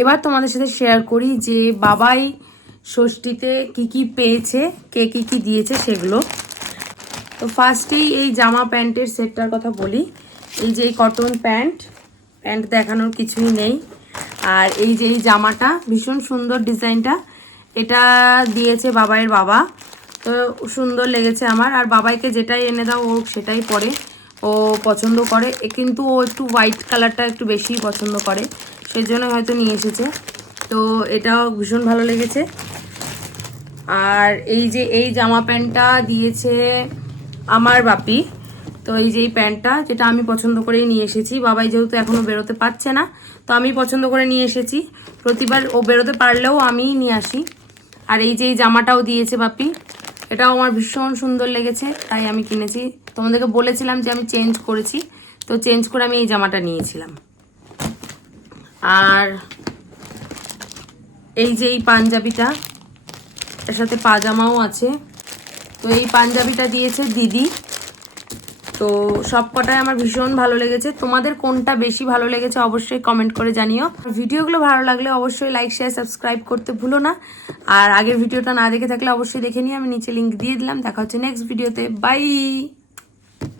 এবার তোমাদের সাথে শেয়ার করি যে বাবাই ষষ্ঠীতে কি কি পেয়েছে, কে কি কি দিয়েছে সেগুলো। তো ফার্স্টেই এই জামা প্যান্টের সেটটার কথা বলি। এই যে এই কটন প্যান্ট দেখানোর কিছুই নেই। আর এই যে এই জামাটা ভীষণ সুন্দর ডিজাইনটা, এটা দিয়েছে বাবাইয়ের বাবা। তো সুন্দর লেগেছে আমার। আর বাবাইকে যেটাই এনে দাও ও সেটাই পরে, ও পছন্দ করে। কিন্তু ও একটু হোয়াইট কালারটা একটু বেশি পছন্দ করে, সেই জন্য হয়তো নিয়ে এসেছে। তো এটাও ভীষণ ভালো লেগেছে। আর এই যে এই জামা প্যান্টটা দিয়েছে আমার বাপি। তো এই যে এই প্যান্টটা, যেটা আমি পছন্দ করেই নিয়ে এসেছি। বাবাই যেহেতু এখনো বেরোতে পারছে না, তো আমি পছন্দ করে নিয়ে এসেছি। প্রতিবার ও বেরোতে পারলেও আমিই নিয়ে আসি। আর এই যে এই জামাটাও দিয়েছে বাপি, এটাও আমার ভীষণ সুন্দর লেগেছে, তাই আমি কিনেছি। তোমাদেরকে বলেছিলাম যে আমি চেঞ্জ করেছি, তো চেঞ্জ করে আমি এই জামাটা নিয়েছিলাম। আর এই যে এই পাঞ্জাবিটা, এর সাথে পাজামাও আছে। তো এই পাঞ্জাবিটা দিয়েছে দিদি। তো সব কটাই আমার ভীষণ ভালো লেগেছে। তোমাদের কোনটা বেশি ভালো লেগেছে অবশ্যই কমেন্ট করে জানিও। ভিডিওগুলো ভালো লাগলে অবশ্যই লাইক শেয়ার সাবস্ক্রাইব করতে ভুলো না। আর আগের ভিডিওটা না দেখে থাকলে অবশ্যই দেখে নিও, আমি নিচে লিঙ্ক দিয়ে দিলাম। দেখা হচ্ছে নেক্সট ভিডিওতে। বাই।